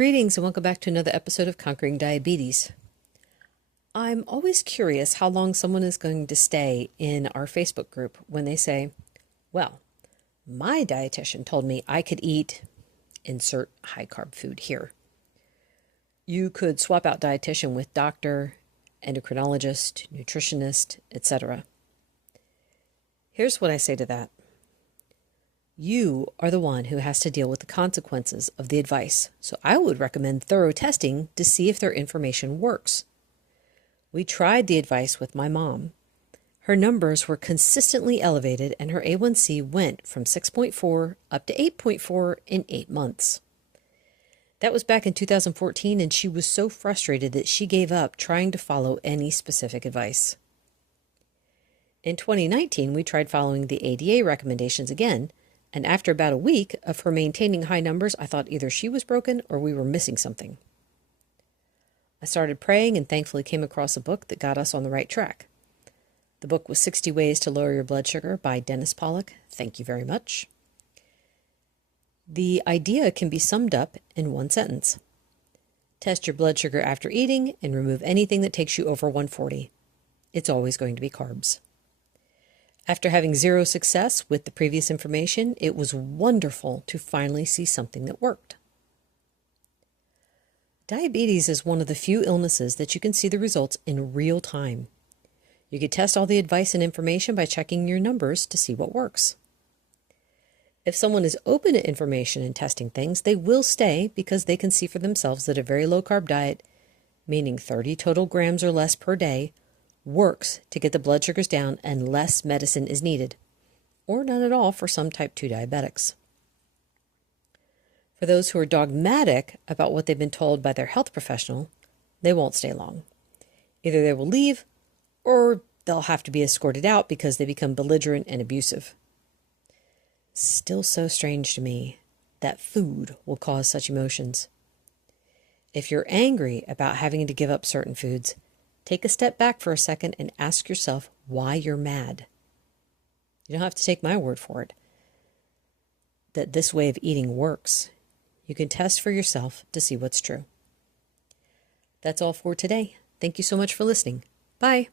Greetings and welcome back to another episode of Conquering Diabetes. I'm always curious how long someone is going to stay in our Facebook group when they say, well, my dietitian told me I could eat, insert high carb food here. You could swap out dietitian with doctor, endocrinologist, nutritionist, etc. Here's what I say to that. You are the one who has to deal with the consequences of the advice, so I would recommend thorough testing to see if their information works. We tried the advice with my mom. Her numbers were consistently elevated and her A1C went from 6.4 up to 8.4 in 8 months. That was back in 2014 and she was so frustrated that she gave up trying to follow any specific advice. In 2019, we tried following the ADA recommendations again, and after about a week of her maintaining high numbers, I thought either she was broken or we were missing something. I started praying and thankfully came across a book that got us on the right track. The book was 60 Ways to Lower Your Blood Sugar by Dennis Pollock. Thank you very much. The idea can be summed up in one sentence. Test your blood sugar after eating and remove anything that takes you over 140. It's always going to be carbs. After having zero success with the previous information, it was wonderful to finally see something that worked. Diabetes is one of the few illnesses that you can see the results in real time. You can test all the advice and information by checking your numbers to see what works. If someone is open to information and testing things, they will stay because they can see for themselves that a very low-carb diet, meaning 30 total grams or less per day, works to get the blood sugars down and less medicine is needed, or none at all for some type 2 diabetics. For those who are dogmatic about what they've been told by their health professional, they won't stay long. Either they will leave, or they'll have to be escorted out because they become belligerent and abusive. Still so strange to me that food will cause such emotions. If you're angry about having to give up certain foods, take a step back for a second and ask yourself why you're mad. You don't have to take my word for it, that this way of eating works. You can test for yourself to see what's true. That's all for today. Thank you so much for listening. Bye.